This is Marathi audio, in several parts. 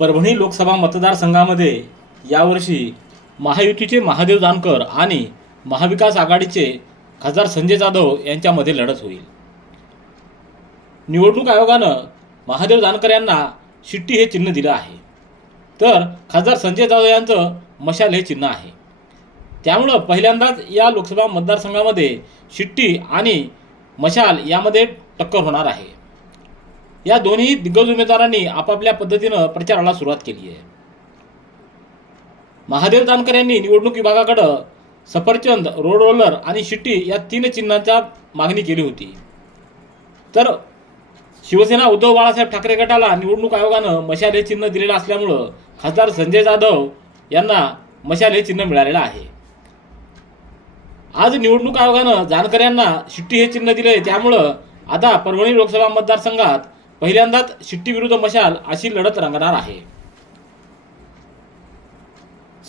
परभणी लोकसभा मतदारसंघामध्ये यावर्षी महायुतीचे महादेव जानकर आणि महाविकास आघाडीचे खासदार संजय जाधव यांच्यामध्ये लढत होईल. निवडणूक आयोगानं महादेव जानकर यांना शिट्टी हे चिन्ह दिलं आहे. तर खासदार संजय जाधव यांचं मशाल हे चिन्ह आहे. त्यामुळं पहिल्यांदाच या लोकसभा मतदारसंघामध्ये शिट्टी आणि मशाल यामध्ये टक्कर होणार आहे. या दोन्ही दिग्गज उमेदवारांनी आपापल्या पद्धतीनं प्रचाराला सुरुवात केली आहे. महादेव जानकर यांनी निवडणूक विभागाकडं सफरचंद रोड रोलर आणि शिट्टी या तीन चिन्हांच्या मागणी केली होती. तर शिवसेना उद्धव बाळासाहेब ठाकरे गटाला निवडणूक आयोगानं मशाल हे चिन्ह दिलेलं असल्यामुळं खासदार संजय जाधव यांना मशाल हे चिन्ह मिळालेलं आहे. आज निवडणूक आयोगानं जानकर यांना शिट्टी हे चिन्ह दिले त्यामुळं आता परभणी लोकसभा मतदारसंघात पहिल्यांदाच शिट्टी विरुद्ध मशाल अशी लढत रंगणार आहे.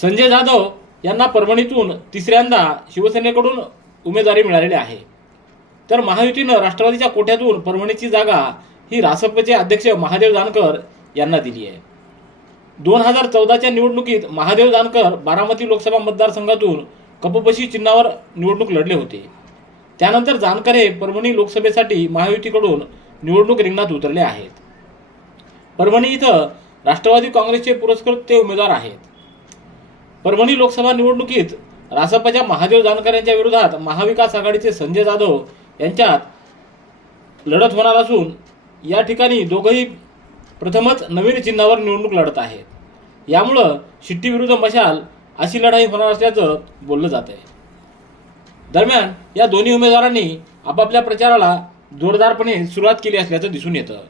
संजय जाधव यांना परभणीतून तिसऱ्यांदा शिवसेनेकडून उमेदवारी मिळालेली आहे. तर महायुतीनं राष्ट्रवादीच्या कोठ्यातून परभणीची जागा ही रासपचे अध्यक्ष महादेव जानकर यांना दिली आहे. दोन हजार चौदाच्या निवडणुकीत महादेव जानकर बारामती लोकसभा मतदारसंघातून कपबशी चिन्हावर निवडणूक लढले होते. त्यानंतर जानकर हे परभणी लोकसभेसाठी महायुतीकडून निवडणूक रिंगणात उतरले आहेत. परभणी इथं राष्ट्रवादी काँग्रेसचे पुरस्कृत ते उमेदवार आहेत. परभणी लोकसभा निवडणुकीत रासपच्या महादेव जानकर यांच्या विरोधात महाविकास आघाडीचे संजय जाधव यांच्यात लढत होणार असून या ठिकाणी दोघंही प्रथमच नवीन चिन्हावर निवडणूक लढत आहेत. यामुळं शिट्टीविरुद्ध मशाल अशी लढाई होणार असल्याचं बोललं जात आहे दरम्यान या दोन्ही उमेदवारांनी आपापल्या प्रचाराला जोरदारपणे सुरुवात केली असल्याचं दिसून येतं.